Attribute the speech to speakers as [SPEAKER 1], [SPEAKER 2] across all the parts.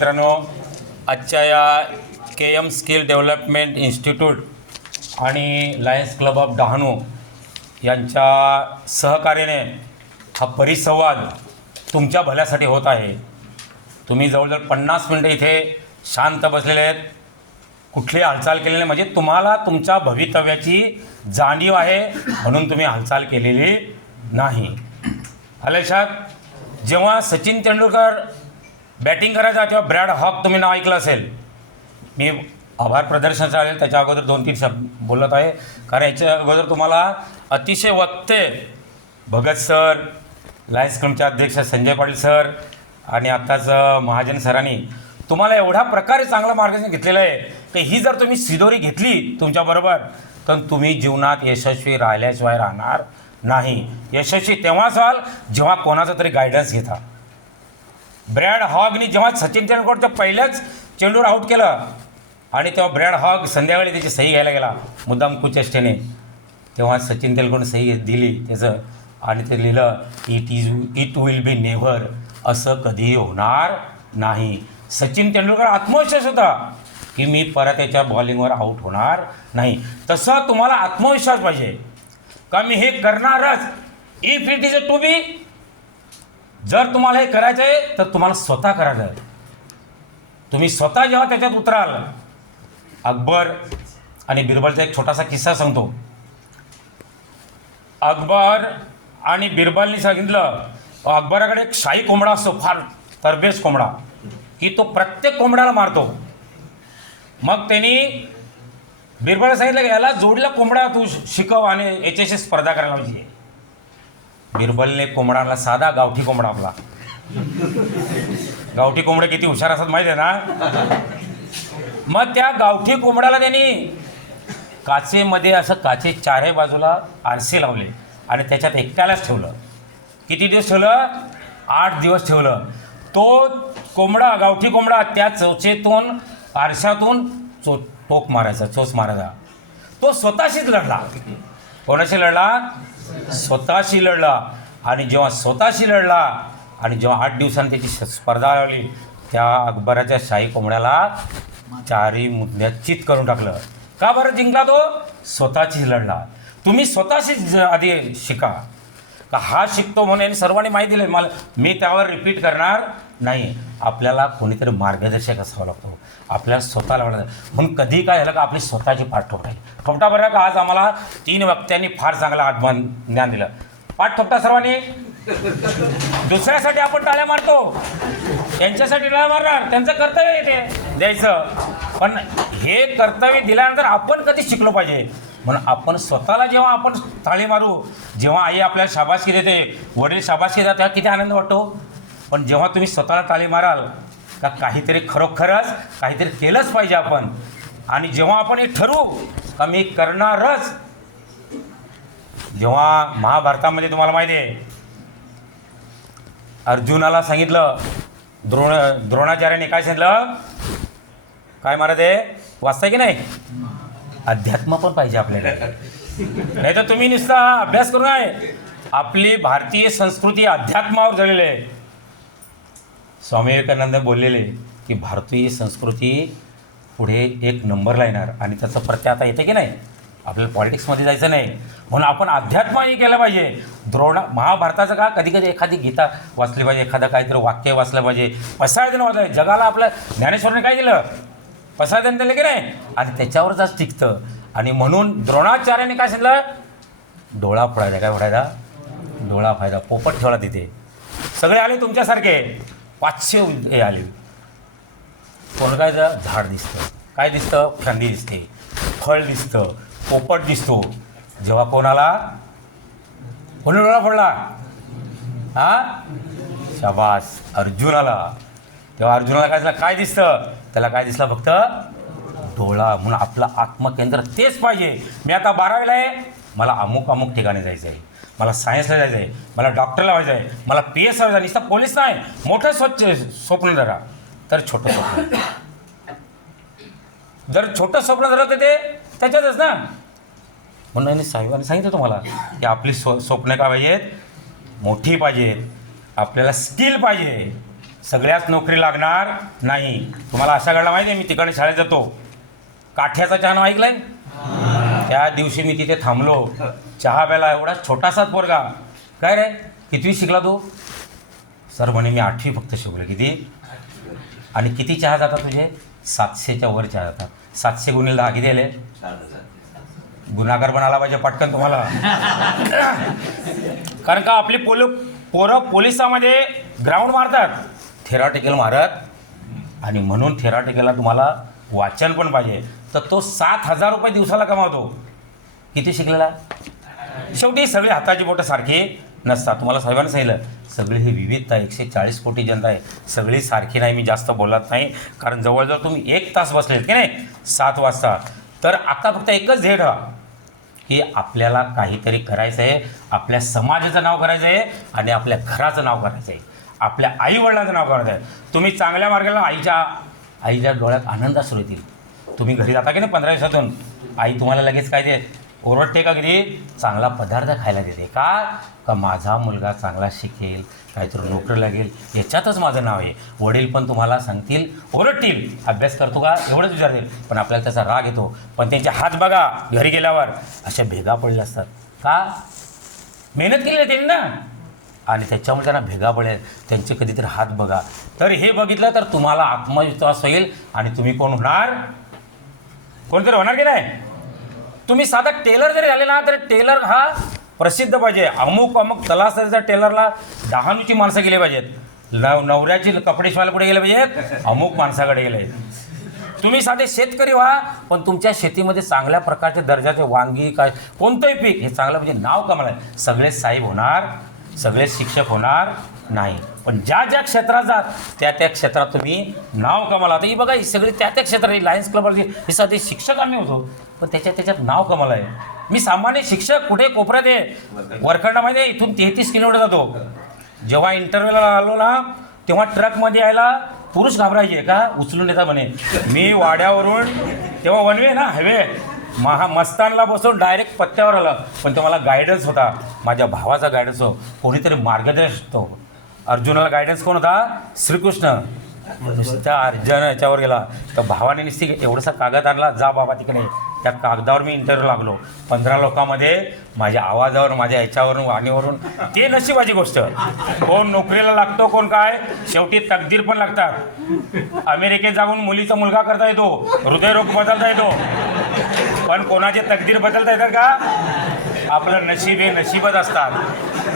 [SPEAKER 1] मित्रांनो आजच्या या K M skill development institute आणि लायन्स क्लब ऑफ डहाणू यांच्या सहकार्याने हा परिसंवाद तुमच्या भल्यासाठी होत आहे. तुम्ही जवळजवळ पन्नास मिनटं इथे शांत बसलेले आहेत. कुठली हालचाल केलेली नाही म्हणजे तुम्हाला तुमच्या भवितव्याची जाणीव आहे म्हणून तुम्ही हालचाल केलेली नाही. आलेशात जेव्हा सचिन तेंडुलकर बॅटिंग करायचा तेव्हा ब्रॅड हॉक तुम्ही नाव ऐकलं असेल. मी आभार प्रदर्शन चालेल त्याच्या अगोदर दोन तीन शब्द बोलत आहे. कारण याच्या अगोदर तुम्हाला अतिशय वक्ते भगत सर लायन्स क्लबचे अध्यक्ष संजय पाटील सर आणि आत्ताच महाजन सरांनी तुम्हाला एवढ्या प्रकारे चांगलं मार्गदर्शन घेतलेलं आहे की ही जर तुम्ही सिदोरी घेतली तुमच्याबरोबर तर तुम्ही जीवनात यशस्वी राहिल्याशिवाय राहणार नाही. यशस्वी तेव्हाच व्हाल जेव्हा कोणाचा तरी गायडन्स घेता. ब्रॅड हॉगनी जेव्हा सचिन तेंडुलकरचं पहिल्याच चेंडूवर आऊट केलं आणि तेव्हा ब्रॅड हॉग संध्याकाळी त्याची सही घ्यायला गेला मुद्दाम कुचेष्टेने. तेव्हा सचिन तेंडुलकरने सही दिली त्याचं आणि ते लिहिलं it is it will be never असं कधीही होणार नाही. सचिन तेंडुलकर आत्मविश्वास होता की मी परत त्याच्या बॉलिंगवर आऊट होणार नाही. तसं तुम्हाला आत्मविश्वास पाहिजे. का मी हे करणारच? If it is a to be जर तुम्हाला हे करायचं आहे तर तुम्हाला स्वतः करायचं आहे तुम्ही स्वतः जेव्हा त्याच्यात उतराल अकबर आणि बिरबलचा एक छोटासा किस्सा सांगतो. अकबर आणि बिरबलनी सांगितलं अकबराकडे एक शाही कोंबडा असतो फार तरबेज कोंबडा. की तो प्रत्येक कोंबड्याला मारतो. मग त्यांनी बिरबल सांगितलं की याला जोडीला कोंबडा तू शिकव आणि याच्याशी स्पर्धा करायला पाहिजे. बिरबलने कोंबडाला साधा गावठी कोंबडा आपला गावठी कोंबडे किती हुशार असतात माहिती आहे ना? मग त्या गावठी कोंबड्याला त्यांनी काचेमध्ये असं काचे चारही बाजूला आरसे लावले आणि त्याच्यात एकट्यालाच ठेवलं. किती दिवस ठेवलं? आठ दिवस ठेवलं. तो कोंबडा गावठी कोंबडा त्या चवचेतून आरशातून चो टोक मारायचा चोच मारायचा. तो स्वतःशीच लढला कोणाशी लढला? स्वतःशी लढला आणि जेव्हा स्वतःशी लढला आणि जेव्हा आठ दिवसांनी त्याची श- स्पर्धा लावली त्या अकबराच्या शाही कोंबड्याला चारी मुद्द्यात चित करून टाकलं. का बरं जिंकला तो? स्वतःची लढला. तुम्ही स्वतःशीच आधी शिका. का हा शिकतो म्हणून यांनी सर्वांनी माहिती दिली. मला मी त्यावर रिपीट करणार नाही. आपल्याला कोणीतरी मार्गदर्शक असावं लागतो. आपल्याला स्वतःला वाटत म्हणून कधी काय झालं का आपली स्वतःची पाठ राहील. ठोपटा बरं का आज आम्हाला तीन वक्त्यांनी फार चांगलं आठवण ज्ञान दिलं. पाठ ठोपटा सर्वांनी? दुसऱ्यासाठी आपण टाळ्या मारतो. त्यांच्यासाठी टाळ्या मारणार. त्यांचं कर्तव्य आहे ते. द्यायचं. पण हे कर्तव्य दिल्यानंतर आपण कधी शिकलो पाहिजे? म्हणून आपण स्वतःला जेव्हा आपण ताळी मारू जेव्हा आई आपल्याला शाबासकी देते वडील शाबासकी देतात तेव्हा किती आनंद वाटतो? पण जेव्हा तुम्ही स्वतःला ताळी माराल का काहीतरी खरोखरच काहीतरी केलंच पाहिजे आपण. आणि जेव्हा आपण हे ठरवू का मी करणारच जेव्हा महाभारतामध्ये तुम्हाला माहिती आहे अर्जुनाला सांगितलं द्रोण द्रोणाचार्याने काय सांगितलं? काय महाराज आहे वाचताय की नाही? अध्यात्म पण पाहिजे आपल्याला. नाही तर तुम्ही नुसता अभ्यास करू नये. आपली भारतीय संस्कृती अध्यात्मावर झालेली आहे. स्वामी विवेकानंद बोललेले की भारतीय संस्कृती पुढे एक नंबरला येणार आणि त्याचं प्रत्यय आता येतं की नाही? आपल्याला पॉलिटिक्समध्ये जायचं नाही. म्हणून आपण अध्यात्मही केलं पाहिजे. द्रोण महाभारताचं का? कधी कधी एखादी गीता वाचली पाहिजे एखादं काहीतरी वाक्य वाचलं पाहिजे. पसायदन वाचलं जगाला आपलं ज्ञानेश्वरने काय दिलं? पसायदन दिलं की नाही आणि त्याच्यावरच आज टिकतं. आणि म्हणून द्रोणाचार्याने काय सांगितलं? डोळा फोडायचा काय फोडायचा डोळा फायदा पोपट ठेवला तिथे. सगळे आले तुमच्यासारखे. पाचशे हे आले. कोण काय झाड दिसतं. काय दिसतं? फांदी दिसते. फळ दिसतं. पोपट दिसतो. जेव्हा कोणाला कोणी डोळा फोडला? हा? शाबास. अर्जुनाला तेव्हा अर्जुनाला काय दिसलं काय दिसतं? त्याला काय दिसलं फक्त? डोळा. म्हणून आपलं आत्मकेंद्र तेच पाहिजे. मी आता बारावीला आहे. मला अमुक अमुक ठिकाणी जायचं आहे. मला सायन्सला जायचं आहे. मला डॉक्टरला व्हायचं आहे. मला पी एस व्हायचं नुसतं पोलीस नाही. मोठं स्वच्छ स्वप्न धरा तर छोटं स्वप्न. जर छोटं स्वप्न धरत ते त्याच्यातच ना. म्हणून साहेबांनी सांगितलं तुम्हाला की आपली स्व स्वप्न काय पाहिजेत? मोठी पाहिजेत. आपल्याला स्किल पाहिजे. सगळ्याच नोकरी लागणार नाही. तुम्हाला अशा घडला माहिती आहे? मी तिकडे शाळेत जातो. काठ्याचा चहा ऐकलाय? त्या दिवशी मी तिथे थांबलो. चहा प्यायला एवढा छोटासाच पोरगा. काय रे? कितवी शिकला तू? सर म्हणे मी आठवी फक्त शिकलो किती? आणि किती चहा जातात तुझे? सातशेच्या वर चहा जातात. सातशे गुन्हे दहा किती आले? गुन्हागार पण आला पाहिजे पटकन तुम्हाला. कारण का आपली पोल पोरं पोलिसामध्ये ग्राउंड मारतात. थेराटिकल मारत. आणि म्हणून थेराटिकलला तुम्हाला वाचन पण पाहिजे. तर तो सात हजार रुपये दिवसाला कमावतो. किती शिकलेला? शेवटी सगळी हाताची बोटं सारखी नसतात. तुम्हाला साहेबांनी सांगितलं सगळी ही विविधता एकशे चाळीस कोटी जनता आहे. सगळी सारखी नाही मी जास्त बोलत नाही. कारण जवळजवळ तुम्ही एक तास बसलेत की नाही? सात वाजता. तर आता फक्त एकच झेड हा की आपल्याला काहीतरी करायचं आहे आपल्या समाजाचं नाव करायचं आहे आणि आपल्या घराचं नाव करायचं आहे आपल्या आईवडिलांचं नाव करत आहे तुम्ही चांगल्या मार्गाला आईच्या आईच्या डोळ्यात आनंद असू येतील. तुम्ही घरी जाता की नाही पंधरा दिवसातून? आई तुम्हाला लगेच काय दे ओरडते का किती? चांगला पदार्थ खायला देते का? का माझा मुलगा चांगला शिकेल काहीतरी नोकरी लागेल? याच्यातच माझं नाव आहे. वडील पण तुम्हाला सांगतील ओरडतील. अभ्यास करतो का? एवढंच विचारतील. पण आपल्याला त्याचा राग येतो. पण त्यांचे हात बघा घरी गेल्यावर. अशा भेगा पडल्या असतात. का? मेहनत केली आहे त्यांनी ना? आणि त्याच्यामुळे त्यांना भेगा पडेल. त्यांचे कधीतरी हात बघा. तर हे बघितलं तर तुम्हाला आत्मविश्वास होईल आणि तुम्ही कोण होणार? कोणतरी होणार की नाही? तुम्ही साधा टेलर जरी झाले ना तर टेलर हा प्रसिद्ध पाहिजे. अमुक अमुक तलासरीच्या टेलरला डहाणूची माणसं गेली पाहिजेत. नव नवऱ्याची कपडे शिवायला कुठे गेले पाहिजेत? अमुक माणसाकडे गेले. तुम्ही साधे शेतकरी व्हा पण तुमच्या शेतीमध्ये चांगल्या प्रकारचे दर्जाचे वांगी काय कोणतंही पीक हे चांगलं म्हणजे नाव कमाल आहे. सगळे साहेब होणार. सगळे शिक्षक होणार नाही. पण ज्या ज्या क्षेत्रात जात त्या त्या क्षेत्रात तुम्ही नाव कमाला. आता ही बघा ही सगळी त्या त्या क्षेत्रात ही लायन्स क्लबवरची हे साधे शिक्षक आम्ही होतो. पण त्याच्यात त्याच्यात नाव कमाला आहे. मी सामान्य शिक्षक कुठे कोपऱ्यात आहे? वरखंडा माहिती आहे इथून तेहतीस किलोमीटर जातो. जेव्हा इंटरव्ह्यूला आलो ना तेव्हा ट्रकमध्ये यायला पुरुष घाबरायचे का उचलून येता म्हणे? मी वाड्यावरून तेव्हा वनवे ना हायवे महा मस्तानला बसून डायरेक्ट पत्त्यावर आलं. पण तो मला गायडन्स होता. माझ्या भावाचा गायडन्स हो. कोणीतरी मार्गदर्शक तो. अर्जुनाला गायडन्स कोण होता? श्रीकृष्ण. त्या अर्जुन याच्यावर गेला. तर भावाने नुसती एवढंसा कागद आणला. जा बाबा तिकडे. त्या कागदावर मी इंटरव्ह्यू लागलो. पंधरा लोकांमध्ये माझ्या आवाजावर माझ्या ह्याच्यावरून वाणीवरून ते नशिबाची गोष्ट. कोण नोकरीला लागतो कोण काय? शेवटी तकदीर पण लागतात. अमेरिकेत जाऊन मुलीचा मुलगा करता येतो. हृदयरोग बदलता येतो. पण कोणाचे तकदीर बदलता येतात का? आपलं नशीब हे नशीबच असतात.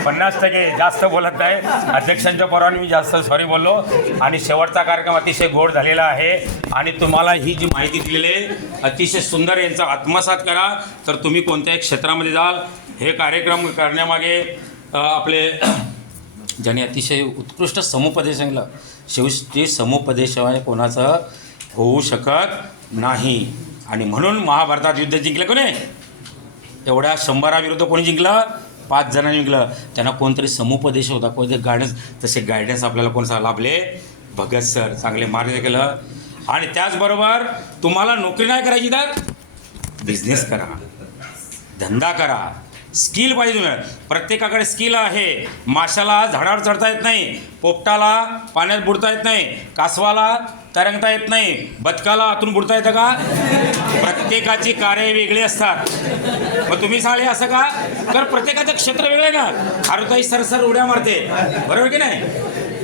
[SPEAKER 1] पन्नास टक्के जास्त बोलत नाही. अध्यक्षांच्या परवाने मी जास्त सॉरी बोललो. आणि शेवटचा कार्यक्रम अतिशय गोड झालेला आहे. आणि तुम्हाला ही जी माहिती दिलेली आहे अतिशय सुंदर यांचा आत्मसात करा. तर तुम्ही कोणत्याही क्षेत्रामध्ये जाल. हे कार्यक्रम करण्यामागे आपले ज्याने अतिशय उत्कृष्ट समुपदेश सांगितलं शेवटी समुपदेश कोणाचं होऊ शकत नाही. आणि म्हणून महाभारतात युद्ध जिंकलं कोणी? एवढ्या शंभराविरुद्ध कोणी जिंकलं? पाच जणांनी जिंकलं. त्यांना कोणतरी समुपदेश होता कोणतरी गायडन्स तसे गायडन्स आपल्याला कोण लाभले? भगत सर चांगले मार्ग केलं. आणि त्याचबरोबर तुम्हाला नोकरी नाही करायची तर? बिझनेस करा. धंदा करा. स्किल पाहिजे तुम्हाला. प्रत्येकाकडे स्किल आहे. माशाला झाडावर चढता येत नाही. पोपटाला पाण्यात बुडता येत नाही. कासवाला तरंगता येत नाही. बदकाला आतून बुडता येतं का? प्रत्येकाची कार्य वेगळी असतात. मग तुम्ही साळे असं का? तर प्रत्येकाचं क्षेत्र वेगळं आहे ना? खारुताई सरसर उड्या मारते. बरोबर की नाही?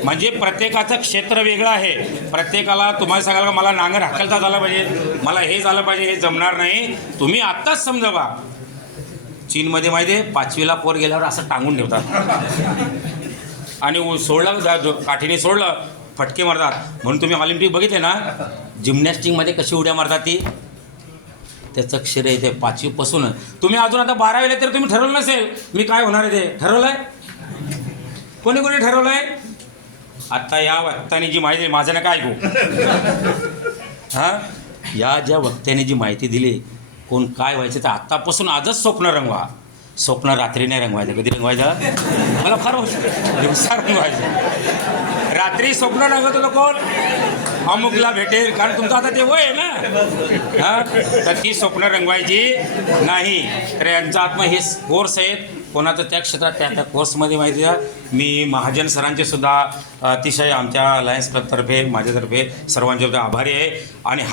[SPEAKER 1] म्हणजे प्रत्येकाचं क्षेत्र वेगळं आहे. प्रत्येकाला तुम्हाला सांगाल का मला नांगर हाकलता झालं पाहिजे. मला हे झालं पाहिजे हे जमणार नाही. तुम्ही आत्ताच समजावा. चीनमध्ये माहिती आहे पाचवीला पोर गेल्यावर असं टांगून ठेवतात. आणि सोडलं जा- जो काठीने सोडलं फटके मारतात. म्हणून तुम्ही ऑलिम्पिक बघितले ना जिमनॅस्टिकमध्ये कशी उड्या मारतात ती? त्याचं श्रेय ते पाचवीपासून. तुम्ही अजून आता बारावीला तर तुम्ही ठरवलं नसेल. मी काय होणार आहे ते? ठरवलं आहे कोणी कोणी ठरवलं आहे आत्ता या वक्त्याने जी माहिती माझं ना काय ऐकू? हां? या ज्या वक्त्याने जी माहिती दिली कोण काय व्हायचं तर आत्तापासून आजच स्वप्न रंगवा. स्वप्न रात्री नाही रंगवायचं कधी रंगवायचं? मला फार दिवसा रंगवायचं. रात्री स्वप्न लागत होतं कोण अमुकला भेटेल कारण तुमचं आता ते वय आहे ना. हां? तर ती स्वप्न रंगवायची नाही. तर यांचा आत्मा हे कोर्स आहेत. कोणाचं त्या क्षेत्रात त्या त्या कोर्समध्ये माहिती द्या. मी महाजन सरांचे सुद्धा अतिशय आमच्या लायन्स क्लबतर्फे माझ्यातर्फे सर्वांचे आभारी आहे. आणि हा